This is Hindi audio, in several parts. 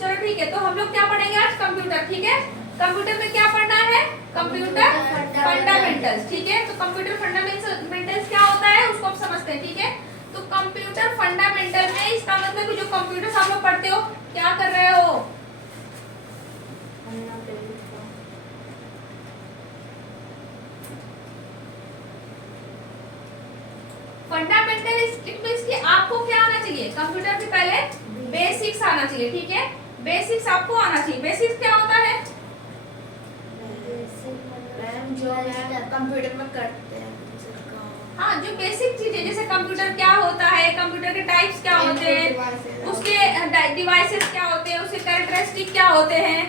चलो ठीक है, तो हम लोग क्या पढ़ेंगे आज? कंप्यूटर। ठीक है, कंप्यूटर में क्या पढ़ना है? Computer fundamentals. ठीक है, तो कंप्यूटर फंडामेंटल्स क्या होता है उसको हम समझते हैं। ठीक है, तो कंप्यूटर फंडामेंटल में इसका मतलब जो कंप्यूटर आप लोग पढ़ते हो, क्या कर रहे हो? फंडामेंटल इट मींस कि आपको क्या आना चाहिए? कंप्यूटर से पहले बेसिक्स आना चाहिए। ठीक है, बेसिक्स आपको आना चाहिए। बेसिक्स क्या होता है? जो कंप्यूटर में करते हैं। हाँ, जो बेसिक चीजें, जैसे कंप्यूटर क्या होता है, कंप्यूटर के टाइप्स क्या होते हैं, उसके डिवाइसेस क्या होते हैं, उसके कैरेक्टरिस्टिक क्या होते हैं।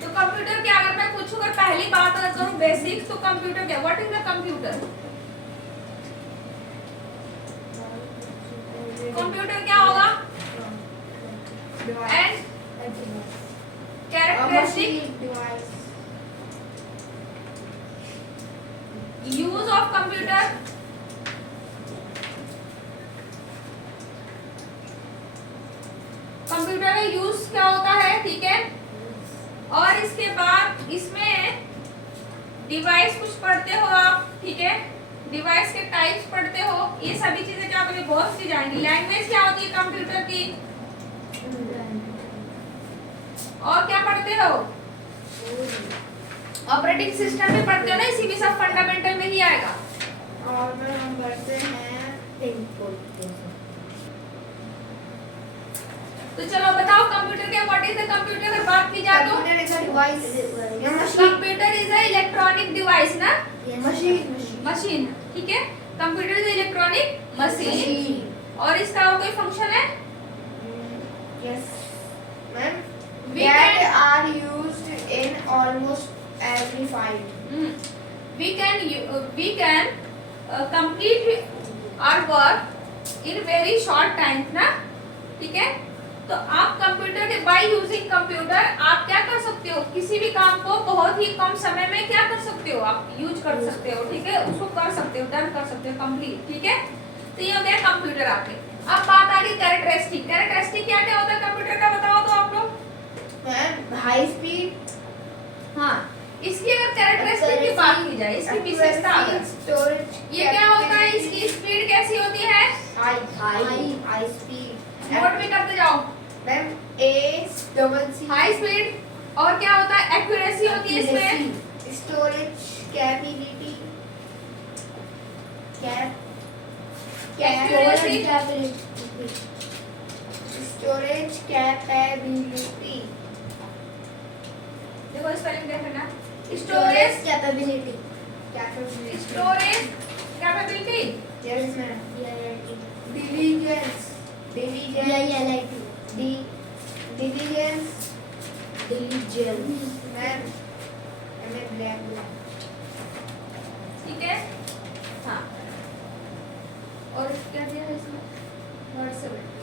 तो कंप्यूटर क्या, अगर मैं पूछूं, अगर पहली बात अगर करूं बेसिक्स, तो कंप्यूटर क्या, what is the computer? Computer क्या होगा? And characteristic use of computer, computer का यूज क्या होता है। ठीक है, और इसके बाद इसमें डिवाइस कुछ पढ़ते हो आप। ठीक है, डिवाइस के टाइप्स पढ़ते हो, ये सभी चीजें क्या होती है, बहुत सी जाएंगी। लैंग्वेज क्या होती है कंप्यूटर की, और क्या पढ़ते हो? ऑपरेटिंग सिस्टम में पढ़ते हो ना, इसी भी सब फंडामेंटल में ही आएगा। और हम पढ़ते हैं तो चलो बताओ कंप्यूटर क्या, व्हाट इज द कंप्यूटर? अगर बात की जाए तो कंप्यूटर इज अ डिवाइस या computer is a electronic device ना, मशीन। ठीक है, कंप्यूटर इज इलेक्ट्रॉनिक मशीन। और इसका और कोई फंक्शन है? Yes ma'am, We that can- are used in almost every field. we can complete our work in very short time ना, ठीक है। तो आप कंप्यूटर के बाय यूजिंग कंप्यूटर आप क्या कर सकते हो, किसी भी काम को बहुत ही कम समय में क्या कर सकते हो, आप यूज कर सकते हो। ठीक है, उसको कर सकते हो, डन कर सकते हो, कंप्लीट। ठीक है, तो ये हो गया कंप्यूटर आपके। अब बात आ गई कैरेक्टरिस्टिक। कैरेक्टरिस्टिक क्या क्या होता है कंप्यूटर का, बताओ तो आप लोग। मैम हाई स्पीड, हाँ, इसकी अगर कैरेक्टरिस्टिक की बात की जाए, इसकी विशेषता अगर, स्टोरेज, ये क्या होता है, इसकी स्पीड कैसी होती है? High speed. नोट भी करते जाओ। Ma'am A double C, high speed, और क्या होता है, एक्यूरेसी होती है इसमें। Storage capability, storage capability. देखो स्पेलिंग देखना, storage capability, storage capability, yes ma'am. Diligence, diligence ma'am, हमें ब्लैक। ठीक है। हाँ, और क्या दिया है इसमें, versatility,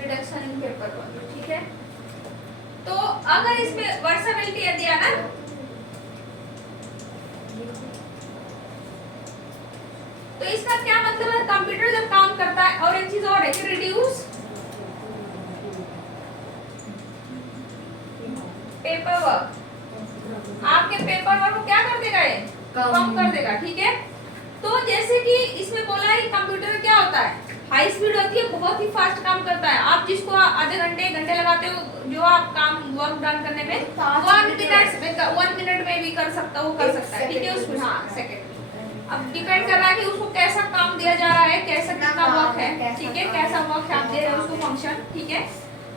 reduction in paper volume. ठीक है, तो अगर इसमें वर्सेबिलिटी दिया ना, तो इसका क्या मतलब है, कंप्यूटर जब काम करता है, और एक चीज और है कि रिड्यूस पेपर वर्क, आपके पेपर वर्क को क्या कर देगा, ये कम कर देगा। ठीक है, तो जैसे कि इसमें बोला है कि कंप्यूटर क्या होता है, हाई स्पीड होती है, बहुत ही फास्ट काम करता है। आप जिसको आधे घंटे घंटे लगाते हो जो आप काम वर्क डन करने में, 1 मिनट में भी कर सकता, वो कर सकता है। ठीक है, उसमें हाँ सेकंड, अब डिपेंड कर रहा है कि उसको कैसा काम दिया जा रहा है, कैसा कितना वर्क है। ठीक है, कैसा वर्क आप दे रहे हो उसको फंक्शन। ठीक है,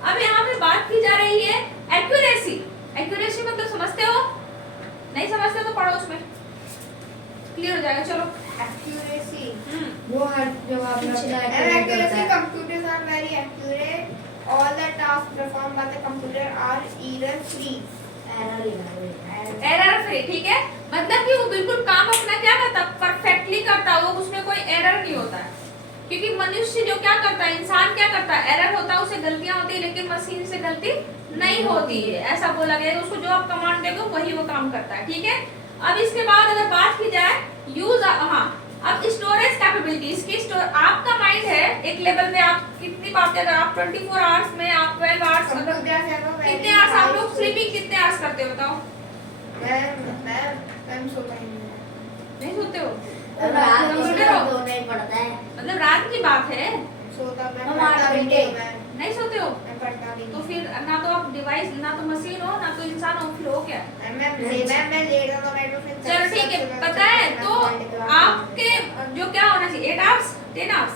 अब यहाँ पे बात की जा रही है एक्यूरेसी। एक्यूरेसी मतलब समझते हो, नहीं समझते तो पढ़ो, उसमें क्लियर हो जाएगा। चलो एक्यूरेसी, वो हर जो आप accuracy, computers are very accurate. All the tasks performed by the computer are error free. Error free. ठीक है, मतलब कि वो बिल्कुल काम अपना क्या करता, परफेक्टली करता, वो उसमें कोई एरर नहीं होता है। क्योंकि मनुष्य जो क्या करता है, इंसान क्या करता है, एरर होता है, उसे गलतियां होती है, लेकिन मशीन से गलती नहीं होती है, ऐसा बोला गया है। उसको जो आप कमांड दोगे वही वो काम करता है, ठीक है। अब इसके बाद अगर बात की जाए यूज, हाँ, अब स्टोरेज कैपेबिलिटी, इसकी आपका माइंड है एक लेवल पे, आप कितनी बातें, अगर आप 24 आवर्स में आप 12 आवर्स, कितने आवर्स आप लोग स्लीपिंग कितने आवर्स करते हो बताओ? मैं सोता ही नहीं सोते हो? रात को कंप्यूटर हो? सोना ही पड़ता है। मतलब रात की बात है, सोता मैं हम पढ़ता 8 भी घंटे। नहीं, नहीं सोते हो? मैं पढ़ता भी तो नहीं। फिर ना तो आप डिवाइस, ना तो मशीन हो, ना तो इंसान हो, फिर हो क्या? मैं लेट जाता बेड में, फिर चलो ठीक है, पता है तो आपके जो क्या होना चाहिए, 8 आवर्स, 10 आवर्स,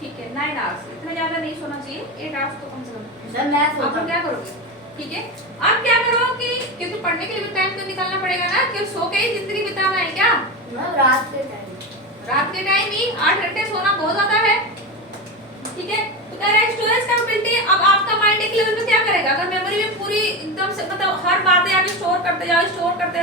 ठीक है, 9 आवर्स, इतना ज्यादा नहीं सोना चाहिए, 8 आवर्स तो कम से कम। जब मैं आप सोता लोग क्या करोगे, ठीक है। अब क्या करो कि क्योंकि पढ़ने के लिए भी टाइम तो निकालना पड़ेगा ना, कि सो के ही जिंदगी बिताना है क्या? मैं रात के टाइम रात के टाइम ही 8 घंटे सोना बहुत ज्यादा है, ठीक है। तो कह रहा है स्टोरेज कैपेबिलिटी, अब आपका माइंड एक लेवल पे क्या करेगा, अगर मेमोरी में पूरी एकदम से मतलब हर बातें आप स्टोर करते जाओ,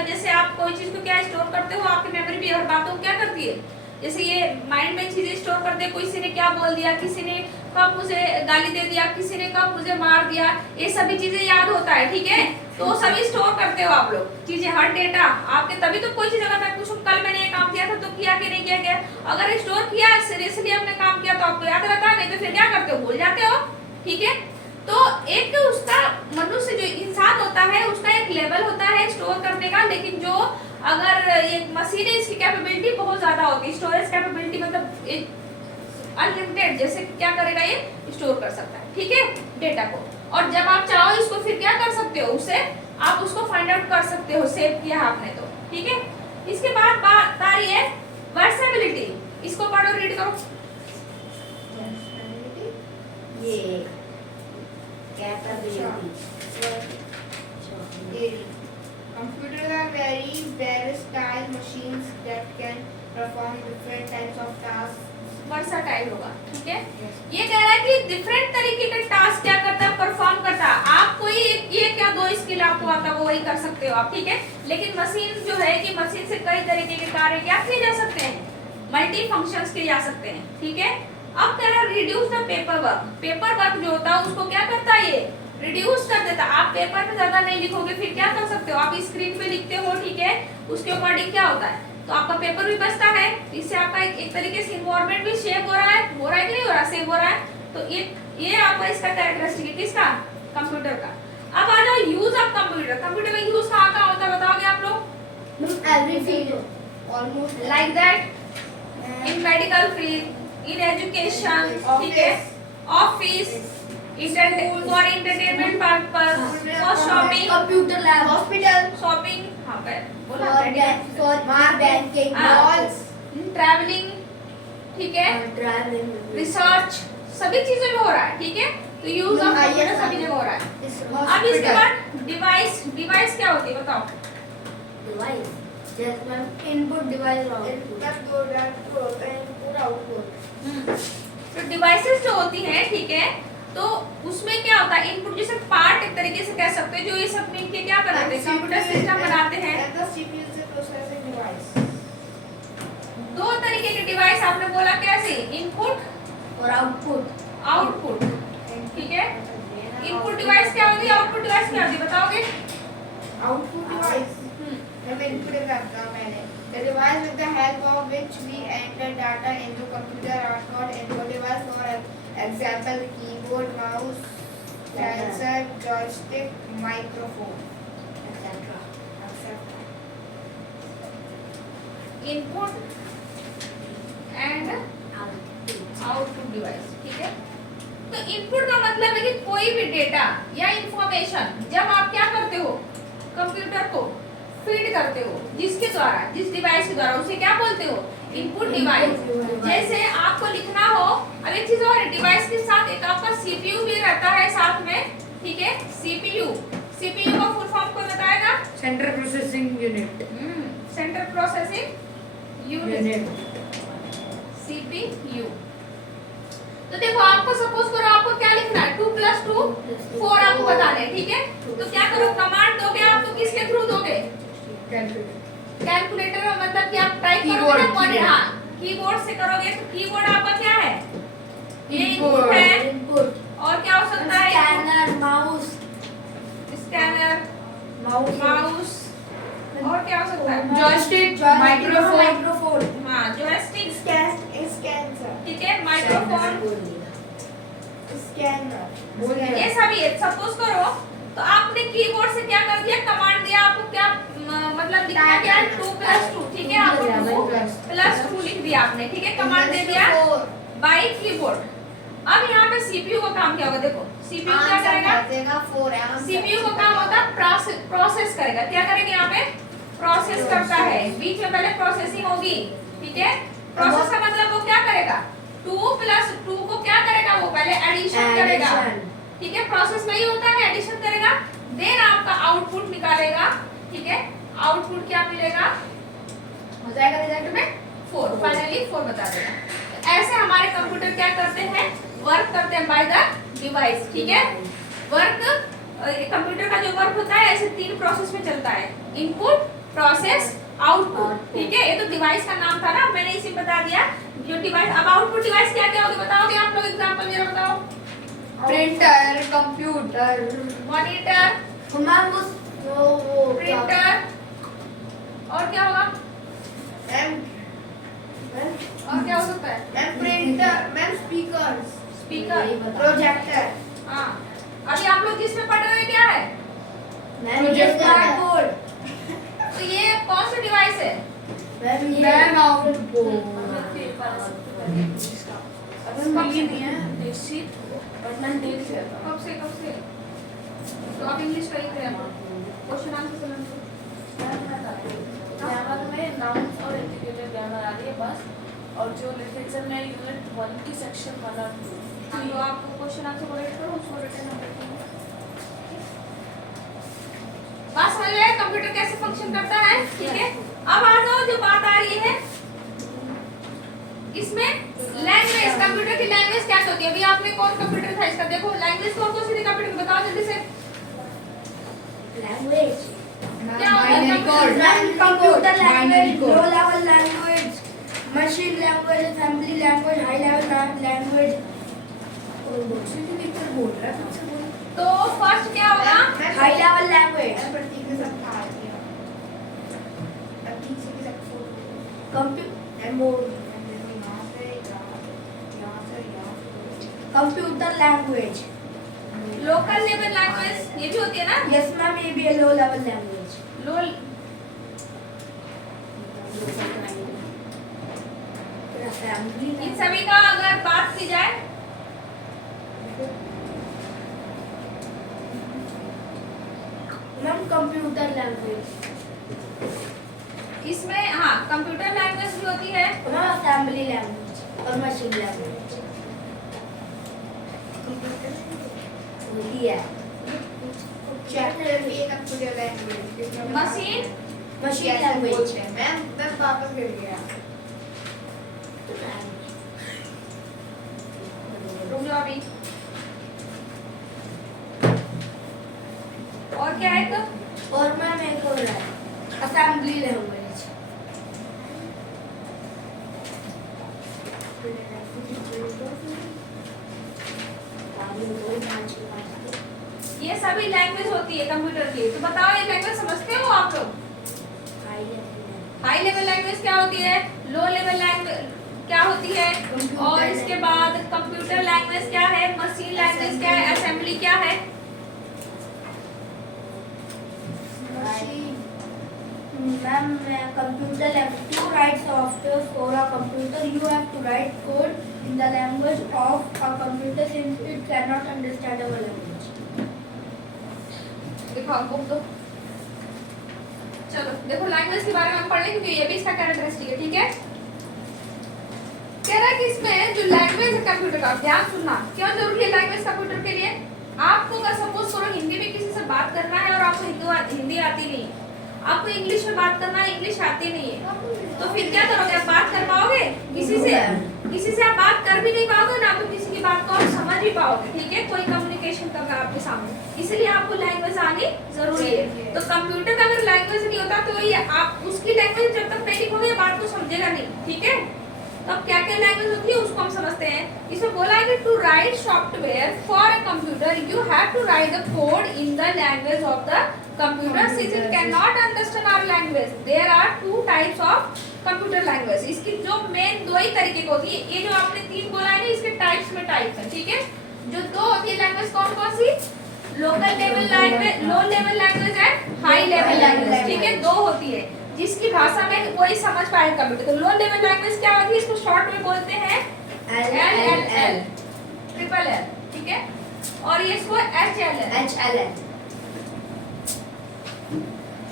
जैसे आप कोई चीज को क्या स्टोर करते हो, आपकी मेमोरी भी हर बातों को क्या करती है, जैसे ये माइंड में चीजें स्टोर करते हैं, किसी ने क्या बोल दिया, किसी ने कब मुझे गाली दे दिया, किसी ने कब मुझे मार दिया, ये सभी चीजें याद होता है, ठीक है। तो सभी स्टोर करते हो आप लोग चीजें, हर डेटा आपके, तभी तो कोई चीज अगर मैं पूछूं कल मैंने ये काम किया था तो किया कि नहीं किया गया, अगर स्टोर किया सीरियसली आपने काम किया तो आपको याद रहता है, नहीं तो फिर क्या करते हो, भूल जाते हो, ठीक है। तो एक उसका मनुष्य जो इंसान होता है उसका एक लेवल होता है स्टोर करने का, लेकिन जो अगर ये मशीन है इसकी कैपेबिलिटी बहुत ज्यादा होती है, स्टोरेज कैपेबिलिटी मतलब अनलिमिटेड, जैसे क्या करेगा ये स्टोर कर सकता है, ठीक है, डेटा को। और जब आप चाहो इसको फिर क्या कर सकते हो, उसे आप उसको फाइंड आउट कर सकते हो, सेव किया आपने तो, ठीक है। इसके बाद बात आ रही है वर्सेबिलिटी, इसको पढ़ो, रीड करो। ये capability Computers are very versatile machines that can perform different types of tasks. Versatile होगा, ठीक है। ये कह रहा है कि डिफरेंट तरीके का टास्क क्या करता है, परफॉर्म करता है। आप कोई ये क्या 2 स्किल आपको आता है वो वही कर सकते हो आप, ठीक है। लेकिन मशीन जो है कि मशीन से कई तरीके के कार्य क्या किए जा सकते हैं, मल्टी फंक्शंस किए जा सकते हैं, ठीक है। अब कह रहा है reduce the paper work, paper work जो होता है उसको क्या करता है, ये रिड्यूस कर देता है। आप पेपर में ज्यादा नहीं लिखोगे, फिर क्या कर सकते हो, आप स्क्रीन पे लिखते हो, ठीक है, उसके अकॉर्डिंग क्या होता है, तो आपका पेपर भी बचता है, इससे आपका एक तरीके से इन्वायरमेंट भी शेप हो रहा है कि नहीं हो रहा, सेव हो रहा है। तो ये आपका इसका कैरेक्टरिस्टिक है, किसका, कंप्यूटर का। अब आ जाओ यूज ऑफ कंप्यूटर, कंप्यूटर का यूज कहाँ कहाँ होता है बताओगे आप लोग? Every field, Almost like that, in medical field, in education, ठीक है, office, for entertainment purpose, for shopping, computer lab, hospital, shopping, हाँ बोला, फॉर बैंकिंग, malls, ट्रैवलिंग, ठीक है, ट्रैवलिंग, रिसर्च, सभी चीजों में हो रहा है, ठीक है। तो यूज ऑफ कंप्यूटर सभी जगह हो रहा है। अब इसके बाद डिवाइस, डिवाइस क्या होती है बताओ? डिवाइस, जैसे इनपुट डिवाइस और input output. तो डिवाइसेस जो होती हैं, ठीक है, तो उसमें क्या होता है, इनपुट जैसे पार्ट एक तरीके से कह सकते हैं, जो ये सब मिलके क्या बनाते हैं, कंप्यूटर सिस्टम बनाते हैं। And the CPU is a processing device. 2 तरीके के डिवाइस आपने बोला, कैसे, इनपुट और आउटपुट, आउटपुट, ठीक है। इनपुट डिवाइस क्या होती है, आउटपुट डिवाइस क्या होती है बताओगे? Output device. जब input करता हूँ मैंने, the device with the help of which we enter data into computer are called input device. For example, keyboard, mouse, sensor, joystick, microphone, etc. etc. Input and output device, ठीक है। तो इनपुट का मतलब है कि कोई भी डेटा या इंफॉर्मेशन जब आप क्या करते हो, कंप्यूटर को फीड करते हो, जिसके द्वारा, जिस डिवाइस के द्वारा, उसे क्या बोलते हो, इनपुट डिवाइस। जैसे आपको लिखना हो, अब एक चीज और है, डिवाइस के साथ एक आपका सीपीयू भी रहता है साथ में, ठीक है, सीपीयू। सीपीयू का फुल फॉर्म कोई बताएगा? Central processing unit, central processing unit, CPU. तो देखो आपको सपोज करो आपको क्या लिखना है, 2 + 2 4 आपको बताना है, ठीक है। तो क्या करो, कमांड दोगे आप तो किसके थ्रू दोगे, कैलकुलेटर में, मतलब कि आप टाइप करोगे ना, कीबोर्ड, हाँ कीबोर्ड से करोगे तो कीबोर्ड आपका क्या है? ये Input. इनपुट है। इनपुट और क्या हो सकता है? Scanner mouse scanner, mouse mouse, और क्या हो सकता है? Joystick, microphone. माइक्रोफोन हाँ, joystick, Scanner. ठीक है, माइक्रोफोन, Scanner. ये सभी है। सपोज करो तो आपने कीबोर्ड से क्या कर दिया, कमांड दिया, आपको क्या मतलब लिखना क्या है? 2+2, ठीक है, आपको 2+2 लिख दिया आपने, ठीक है, कमांड दे दिया बाय कीबोर्ड। अब यहाँ पे सीपीयू का काम क्या होगा? देखो सीपीयू क्या करेगा? सीपीयू का काम होता है प्रोसेस करेगा। क्या करेगा यहाँ पे? प्रोसेस करता है। बीच में पहले प्रोसेसिंग होगी, ठीक है। प्रोसेस का मतलब वो क्या करेगा? 2+2 को क्या करेगा? वो पहले एडिशन करेगा, ठीक है। प्रोसेस में ही होता है, एडिशन करेगा, देन आपका आउटपुट निकालेगा, ठीक है। आउटपुट क्या मिलेगा? हो जाएगा रिजल्ट में 4, फाइनली 4 बता देगा। तो ऐसे हमारे कंप्यूटर क्या करते हैं? वर्क करते हैं बाय द डिवाइस, ठीक है। वर्क कंप्यूटर का जो वर्क होता है ऐसे 3 प्रोसेस में चलता है, इनपुट, प्रोसेस, आउटपुट, ठीक है। ये तो डिवाइस का नाम था ना, मैंने इसी बता दिया जो डिवाइस। अब आउटपुट डिवाइस क्या क्या होगी बताओगे आप लोग? एग्जांपल मेरा बताओ। Printer, computer. मॉनिटर, मैम उस वो प्रिंटर, और क्या होगा? And और क्या हो सकता है? printer, speakers. Speaker, Projector. हाँ। अभी आप लोग जिसमें पढ़ रहे हैं क्या है? मैम ये Projector. स्मार्ट बोर्ड तो ये कौन सा डिवाइस है? मैम ये मैम आउटपुट कब से? तो आप इंग्लिश का ही थे, क्वेश्चन आंसर समझ लो। ग्रामर में नाउन्स और इंडिकेटर ग्रामर आ रही है बस, और जो लिटरेचर में यूनिट 1 की सेक्शन 1 और 2। हाँ, तो आप क्वेश्चन आंसर को रेड करो, उसको रिटर्न नंबर देंगे। बात समझ में? कंप्यूटर कैसे फंक्शन करता है, ठीक है। अब आ जाओ, जो बात आ रही है इसमें लैंग्वेज, कंप्यूटर की लैंग्वेज क्या होती है? अभी आपने कौन कंप्यूटर था इसका, देखो लैंग्वेज कौन सी थी कंप्यूटर की, बताओ जल्दी से। लैंग्वेज क्या होता है computer? Computer language, low level language, machine language, assembly language, high level language. और बच्चे भी पेपर बोल रहा है मुझसे बोल। तो फर्स्ट क्या होगा? हाई लेवल लैंग्वेज प्रतीक के साथ खा दिया। प्रतीक से सब कंप्यूटर यहाँ से computer language. Local level language ये भी होती है ना? यस मैम, ये भी लो level language. Low, assembly in सभी का अगर बात की जाए मैम कंप्यूटर लैंग्वेज, इसमें, हाँ कंप्यूटर लैंग्वेज भी होती है। मैम असेंबली लैंग्वेज और मशीन लैंग्वेज होती है। चैप्टर भी एक computer language machine language ma'am वापस गिर गया। रुक जाओ अभी। और क्या है तो? और मैम एक और है असेंबली लैंग्वेज। ये सभी लैंग्वेज होती है कंप्यूटर की। तो बताओ ये लैंग्वेज समझते हो आप लोग? हाई लेवल लैंग्वेज क्या होती है, लो लेवल लैंग्वेज क्या होती है, और इसके बाद कंप्यूटर लैंग्वेज क्या है, मशीन लैंग्वेज क्या है, असेंबली क्या है? Ma'am computer language, to write software for a computer you have to write code in the language of a computer since it cannot understand our language. देखो बुक दो, चलो देखो लैंग्वेज के बारे में हम पढ़ लें क्योंकि ये भी इसका कैरेक्टरिस्टिक है, ठीक है। कह रहा है कि इसमें जो लैंग्वेज है कंप्यूटर का, ध्यान सुनना, क्यों जरूरी है लैंग्वेज कंप्यूटर के लिए? आपको अगर सपोज करो हिंदी में किसी से बात करना है और आपको हिंदी आती नहीं, आपको इंग्लिश में बात करना है, इंग्लिश आती नहीं है, तो फिर क्या करोगे? आप बात कर पाओगे किसी से? किसी से आप बात कर भी नहीं पाओगे ना, आपको किसी की बात को आप समझ भी पाओगे, ठीक है। कोई कम्युनिकेशन कर रहा है आपके सामने, इसलिए आपको लैंग्वेज आनी जरूरी है। तो कंप्यूटर का अगर लैंग्वेज नहीं होता तो ये आप उसकी लैंग्वेज जब तक नहीं लिखोगे बात को समझेगा नहीं, ठीक है। तो अब क्या क्या लैंग्वेज होती है उसको हम समझते हैं। इसमें बोला है कि to write software for a computer you have to write the code in the language of the computer since it cannot understand our language. There are two types of computer language. इसकी जो मेन दो ही तरीके की होती है, ये जो आपने तीन बोला है ना, इसके टाइप्स में टाइप है, ठीक है। जो दो होती है लैंग्वेज कौन कौन सी, local level language, low level language and high level language, ठीक है, दो होती है जिसकी भाषा में कोई समझ पाए कंप्यूटर। तो लो लेवल लैंग्वेज क्या होती है, इसको शॉर्ट में बोलते हैं LLL, ट्रिपल L, ठीक है, और ये इसको HLL।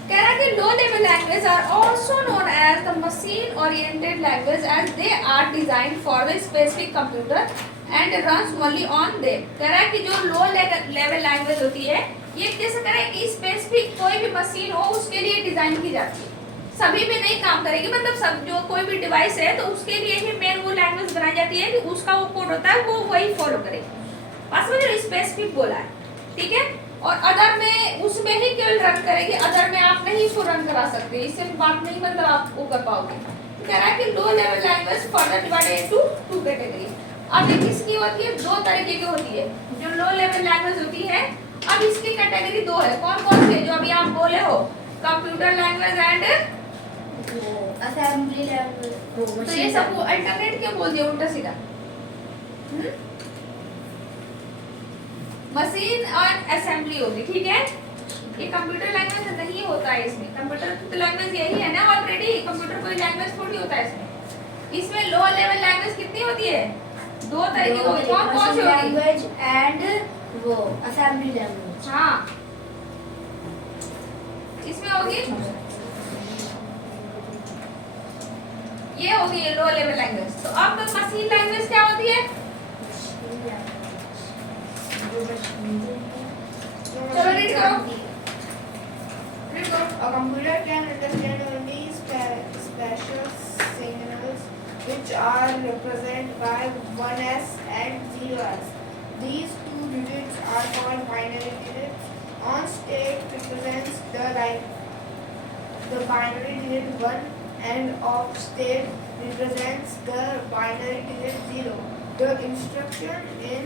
कह रहा है कि low level language are also known as the machine oriented language as they are designed for the specific computer and runs only on them. कह रहा है कि जो लो लेवल लैंग्वेज होती है ये जैसे कह रहा है कि स्पेसिफिक कोई भी मशीन हो उसके लिए डिजाइन की जाती है, सभी में नहीं काम करेगी, मतलब सब जो कोई भी डिवाइस है तो उसके लिए ही मेन वो लैंग्वेज बनाई जाती है कि उसका वो कोड होता है वो वही फॉलो करेगी। बस में जो स्पेसिफिक बोला है, ठीक है, और अदर में उसमें ही केवल रन करेगी, अदर में आप नहीं इसको रन करा सकते, इससे बात नहीं मतलब आप वो कर पाओगे। कह रहा है कि low level language further divided into two category. अब ये किसकी होती है, दो तरीके की होती है जो लो लेवल लैंग्वेज होती है। अब इसकी कैटेगरी दो है, कौन कौन से, जो अभी आप बोले हो, computer language and assembly language. तो ये सब अल्टरनेट क्यों बोल दिया उल्टा सीधा, मशीन और असेंबली होगी, ठीक है। ये कंप्यूटर लैंग्वेज नहीं होता है इसमें, कंप्यूटर तो लैंग्वेज यही है ना ऑलरेडी, कंप्यूटर कोई लैंग्वेज थोड़ी होता है इसमें। इसमें लो लेवल लैंग्वेज कितनी होती है, दो तरीके की होती है, कौन कौन सी होती है, लैंग्वेज एंड वो असेंबली लैंग्वेज। हाँ, इसमें होगी ये होगी लो लेवल लैंग्वेज। तो अब मशीन लैंग्वेज क्या होती है, चलो रीड करो, रीड करो। A computer can understand only special signals which are represented by 1s and 0s. These two digits are called binary digits. On state represents the binary digit 1 and off state represents the binary digit 0. The instructions in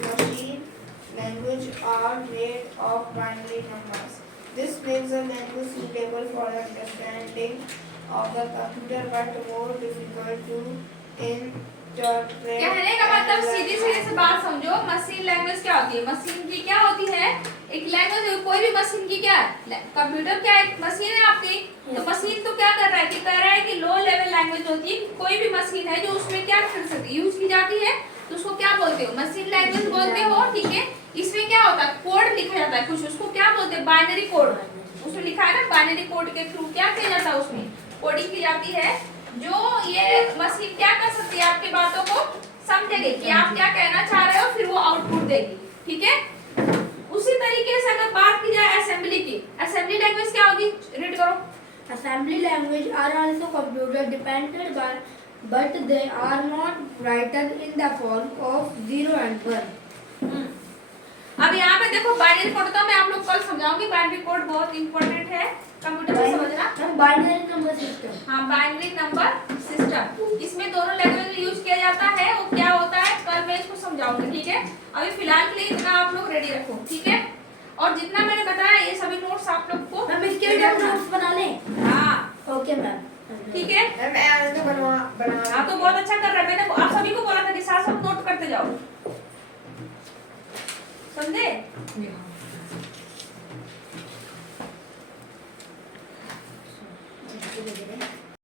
machine language are made of binary numbers. This makes the language suitable for the understanding of the computer but more difficult to interpret. कहने का मतलब सीधी सीधी से बात समझो, मशीन लैंग्वेज क्या होती है, मशीन की क्या होती है, एक लैंग्वेज, कोई भी मशीन की क्या है, कंप्यूटर क्या एक मशीन है आपकी, तो मशीन तो क्या कर रहा है कि कह रहा है कि लो लेवल लैंग्वेज होती है, कोई भी मशीन है जो उसमें क्या कर सकती है, यूज की जाती है, तो उसको क्या बोलते हो, मशीन लैंग्वेज बोलते हो, ठीक है। इसमें क्या होता है, कोड लिखा जाता है कुछ, उसको क्या बोलते हैं, बाइनरी कोड, उसमें लिखा है ना, बाइनरी कोड के थ्रू क्या किया जाता है, उसमें कोडिंग की जाती है, जो ये मशीन क्या कर सकती है, आपकी बातों को समझेगी कि आप क्या कहना चाह रहे हो, फिर वो आउटपुट देगी, ठीक है। उसी तरीके से अगर बात की जाए असेंबली की, असेंबली लैंग्वेज क्या होगी, रीड करो। Assembly language are also computer dependent but they are not written in the form of 0 and 1. अब यहाँ पे देखो बाइनरी कोड, तो मैं आप लोग कल समझाऊंगी, बाइनरी कोड बहुत इंपॉर्टेंट है कंप्यूटर में समझना। बाइनरी नंबर सिस्टम, हाँ, बाइनरी नंबर सिस्टम, इसमें दोनों लैंग्वेज में यूज किया जाता है, वो क्या होता है कल मैं इसको समझाऊंगी, ठीक है। अभी फिलहाल के लिए इतना आप लोग रेडी रखो, ठीक है, और जितना मैंने बताया ये सभी नोट्स आप लोग को, मैम इसके लिए नोट्स बना लें। हाँ ओके मैम, ठीक है। मैं आज तो बना आप तो बहुत अच्छा कर रहे हैं, मैंने आप सभी को बोला था कि साथ साथ नोट करते जाओ, समझे।